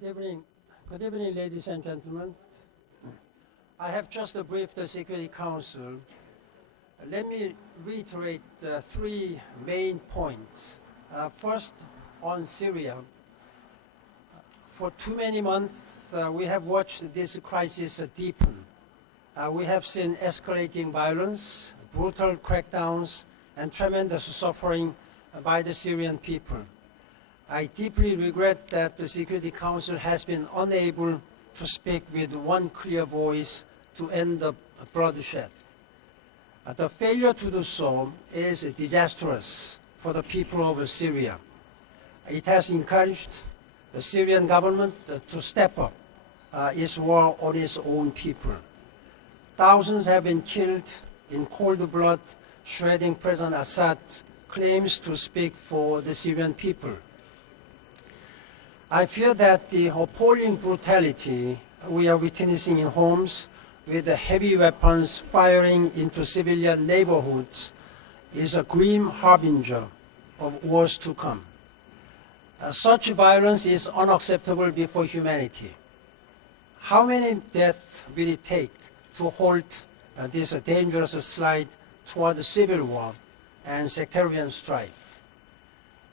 Good evening, ladies and gentlemen. I have just briefed the Security Council. Let me reiterate three main points. First, on Syria. For too many months, we have watched this crisis deepen. We have seen escalating violence, brutal crackdowns, and tremendous suffering by the Syrian people. I deeply regret that the Security Council has been unable to speak with one clear voice to end the bloodshed. The failure to do so is disastrous for the people of Syria. It has encouraged the Syrian government to step up its war on its own people. Thousands have been killed in cold blood, shredding President Assad's claims to speak for the Syrian people. I fear that the appalling brutality we are witnessing in homes with the heavy weapons firing into civilian neighborhoods is a grim harbinger of wars to come. Such violence is unacceptable before humanity. How many deaths will it take to halt this dangerous slide toward civil war and sectarian strife?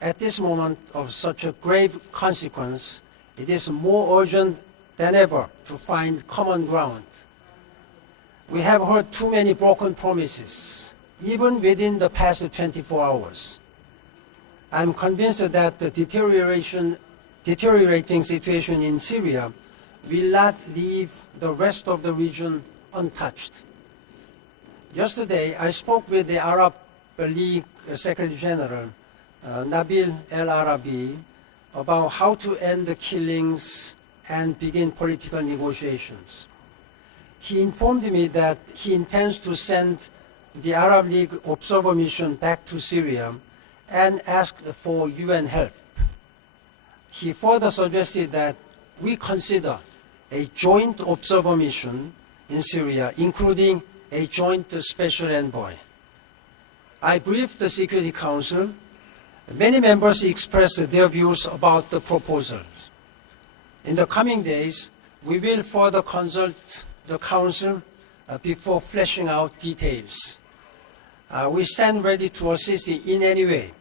At this moment of such a grave consequence, it is more urgent than ever to find common ground. We have heard too many broken promises, even within the past 24 hours. I'm convinced that the deteriorating situation in Syria will not leave the rest of the region untouched. Yesterday, I spoke with the Arab League Secretary General, Nabil El-Arabi, about how to end the killings and begin political negotiations. He informed me that he intends to send the Arab League observer mission back to Syria and asked for UN help. He further suggested that we consider a joint observer mission in Syria, including a joint special envoy. I briefed the Security Council. Many members expressed their views about the proposals. In the coming days, we will further consult the Council before fleshing out details. We stand ready to assist in any way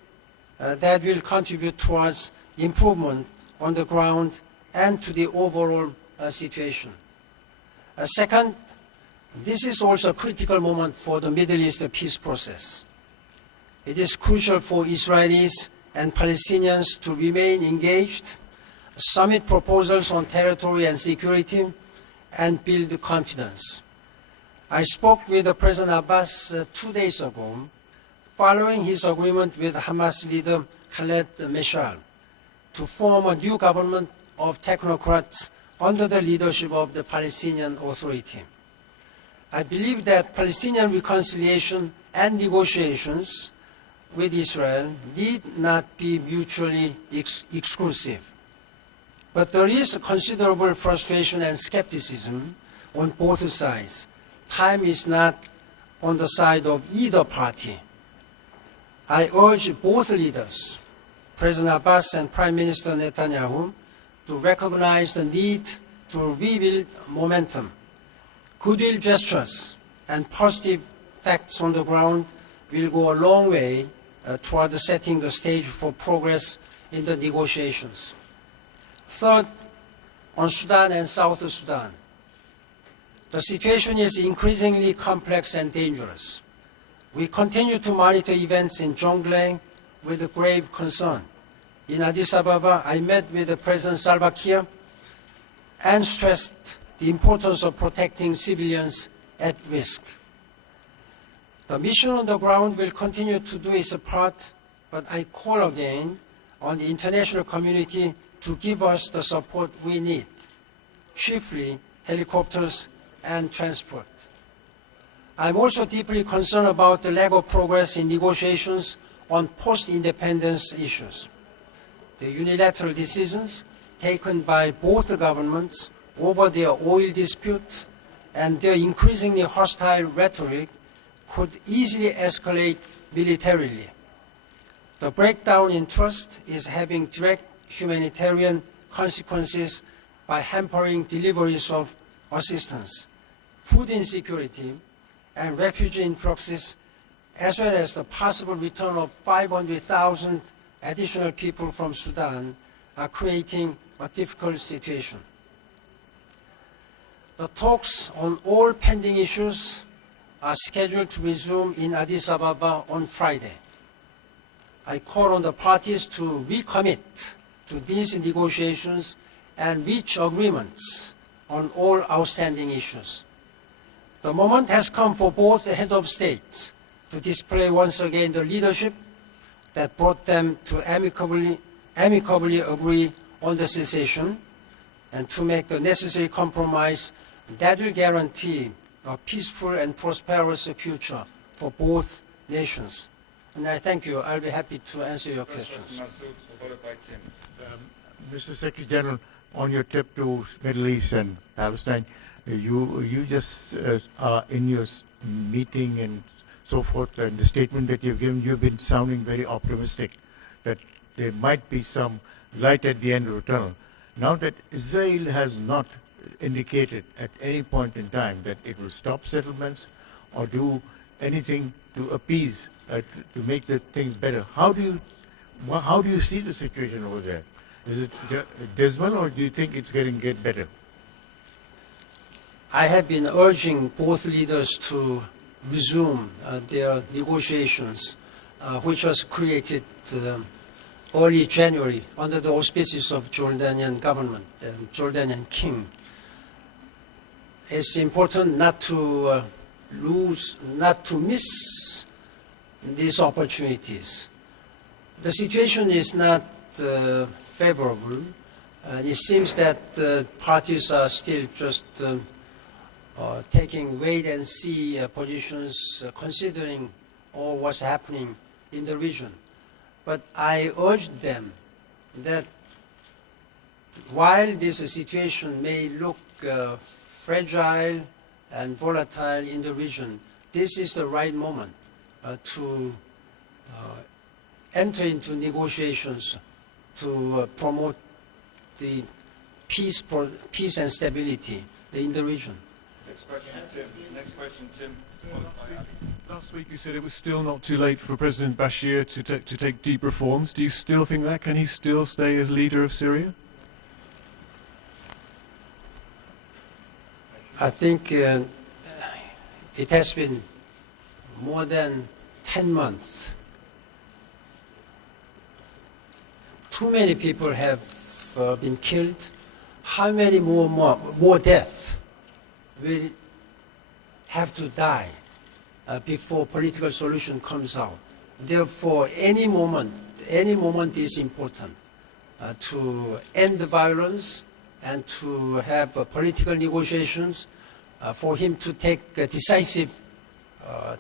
that will contribute towards improvement on the ground and to the overall situation. Second, this is also a critical moment for the Middle East peace process. It is crucial for Israelis and Palestinians to remain engaged, submit proposals on territory and security, and build confidence. I spoke with President Abbas 2 days ago, following his agreement with Hamas leader Khaled Meshal to form a new government of technocrats under the leadership of the Palestinian Authority. I believe that Palestinian reconciliation and negotiations with Israel need not be mutually exclusive. But there is considerable frustration and skepticism on both sides. Time is not on the side of either party. I urge both leaders, President Abbas and Prime Minister Netanyahu, to recognize the need to rebuild momentum. Goodwill gestures and positive facts on the ground will go a long way toward setting the stage for progress in the negotiations. Third, on Sudan and South Sudan. The situation is increasingly complex and dangerous. We continue to monitor events in Jonglei with grave concern. In Addis Ababa, I met with President Salva Kiir and stressed the importance of protecting civilians at risk. The mission on the ground will continue to do its part, but I call again on the international community to give us the support we need, chiefly helicopters and transport. I'm also deeply concerned about the lack of progress in negotiations on post-independence issues. The unilateral decisions taken by both the governments over their oil dispute and their increasingly hostile rhetoric could easily escalate militarily. The breakdown in trust is having direct humanitarian consequences by hampering deliveries of assistance, food insecurity, and refugee influxes, as well as the possible return of 500,000 additional people from Sudan, are creating a difficult situation. The talks on all pending issues are scheduled to resume in Addis Ababa on Friday. I call on the parties to recommit to these negotiations and reach agreements on all outstanding issues. The moment has come for both the head of state to display once again the leadership that brought them to amicably agree on the cessation and to make the necessary compromise that will guarantee a peaceful and prosperous future for both nations. And I thank you. I'll be happy to answer your questions. Mr. Secretary General, on your trip to Middle East and Palestine, you just in your meeting and so forth, and the statement that you've given, you've been sounding very optimistic that there might be some light at the end of the tunnel. Now that Israel has not indicated at any point in time that it will stop settlements or do anything to appease, to make the things better, how do you see the situation over there? Is it dismal, or do you think it's going to get better? I have been urging both leaders to resume their negotiations, which was created early January under the auspices of Jordanian government and Jordanian king. It's important not to miss these opportunities. The situation is not favorable. It seems that parties are still just taking wait-and-see positions, considering all what's happening in the region. But I urge them that while this situation may look fragile and volatile in the region, this is the right moment to enter into negotiations to promote the peace and stability in the region. Next question, Tim. Last week you said it was still not too late for President Bashir to take deep reforms. Do you still think that? Can he still stay as leader of Syria? I think it has been more than 10 months. Too many people have been killed. How many more deaths will have to die before political solution comes out? Therefore, any moment is important to end the violence and to have political negotiations, for him to take decisive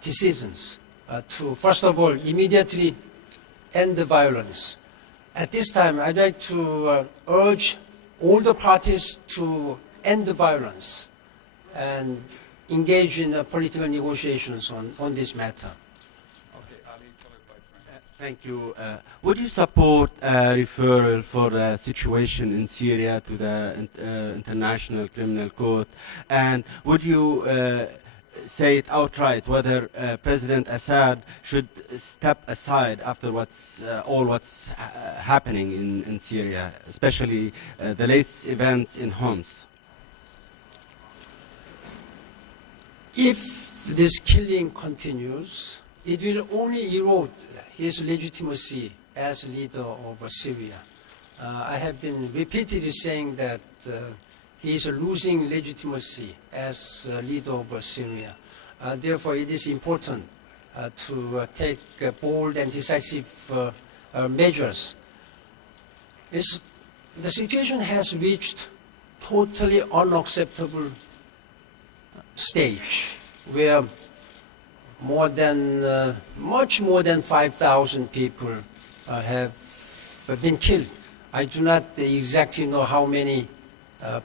decisions to, first of all, immediately end the violence. At this time, I'd like to urge all the parties to end the violence and engage in political negotiations on this matter. Okay, Ali, followed by Frank. Thank you. Would you support a referral for the situation in Syria to the International Criminal Court? And would you say it outright whether President Assad should step aside after what's happening in Syria, especially the latest events in Homs? If this killing continues, it will only erode his legitimacy as leader of Syria. I have been repeatedly saying that he is losing legitimacy as leader of Syria. Therefore, it is important to take bold and decisive measures. The situation has reached totally unacceptable stage where much more than 5,000 people have been killed. I do not exactly know how many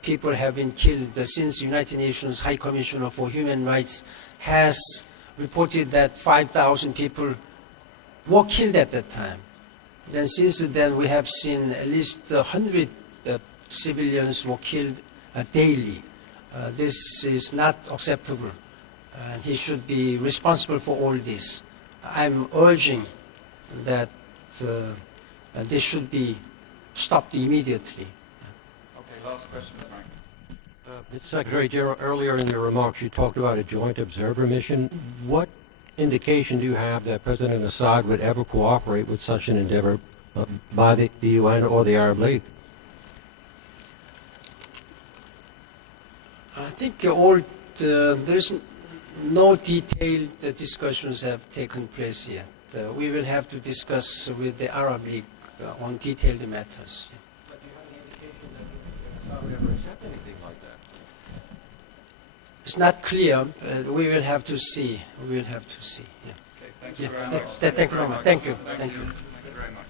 people have been killed since the United Nations High Commissioner for Human Rights has reported that 5,000 people were killed at that time. Then since then we have seen at least 100 civilians were killed daily. This is not acceptable. And he should be responsible for all this. I'm urging that this should be stopped immediately. Okay, last question, Frank. Mr. Secretary General, earlier in your remarks, you talked about a joint observer mission. What indication do you have that President Assad would ever cooperate with such an endeavor by the UN or the Arab League? I think there's no detailed discussions have taken place yet. We will have to discuss with the Arab League on detailed matters. But do you have any indication that Assad would ever accept anything like that? It's not clear. We will have to see. We will have to see. Yeah. Okay, thank Yeah. you very much. Thank you very much. Thank you. Thank you very much.